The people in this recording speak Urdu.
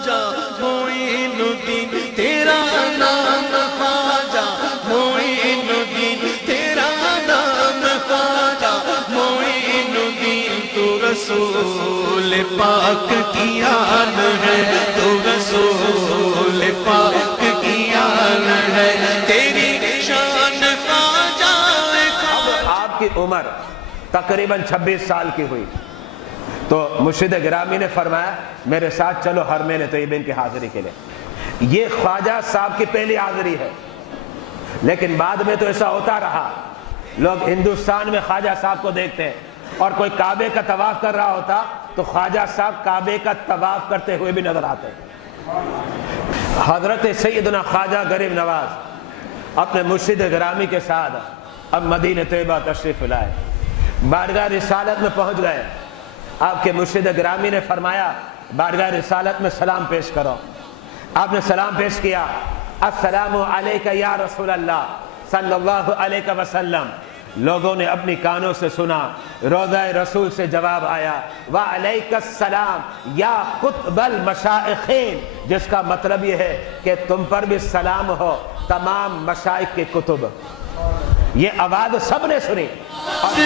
خواجہ معین الدین تیرا نام خواجہ معین الدین تیرا نام خواجہ معین الدین تو رسول پاک کی آن ہے تو رسول پاک کی آن ہے تیری شان خواجہ آپ کی عمر تقریباً 26 سال کی ہوئی تو مرشد گرامی نے فرمایا میرے ساتھ چلو حرمین طیبین کی حاضری کے لیے۔ یہ خواجہ صاحب کی پہلی حاضری ہے، لیکن بعد میں تو ایسا ہوتا رہا، لوگ ہندوستان میں خواجہ صاحب کو دیکھتے ہیں اور کوئی کعبے کا طواف کر رہا ہوتا تو خواجہ صاحب کعبے کا طواف کرتے ہوئے بھی نظر آتے ہیں۔ حضرت سیدنا خواجہ غریب نواز اپنے مرشد گرامی کے ساتھ اب مدینہ طیبہ تشریف لائے، بارگاہ رسالت میں پہنچ گئے۔ آپ کے مرشد گرامی نے فرمایا بارگاہ رسالت میں سلام پیش کرو۔ آپ نے سلام پیش کیا، السلام علیکہ یا رسول اللہ صلی اللہ علیہ وسلم۔ لوگوں نے اپنی کانوں سے سنا، روضہ رسول سے جواب آیا وعلیک السلام یا قطب المشائخین، جس کا مطلب یہ ہے کہ تم پر بھی سلام ہو تمام مشائخ کے کتب۔ یہ آواز سب نے سنی اور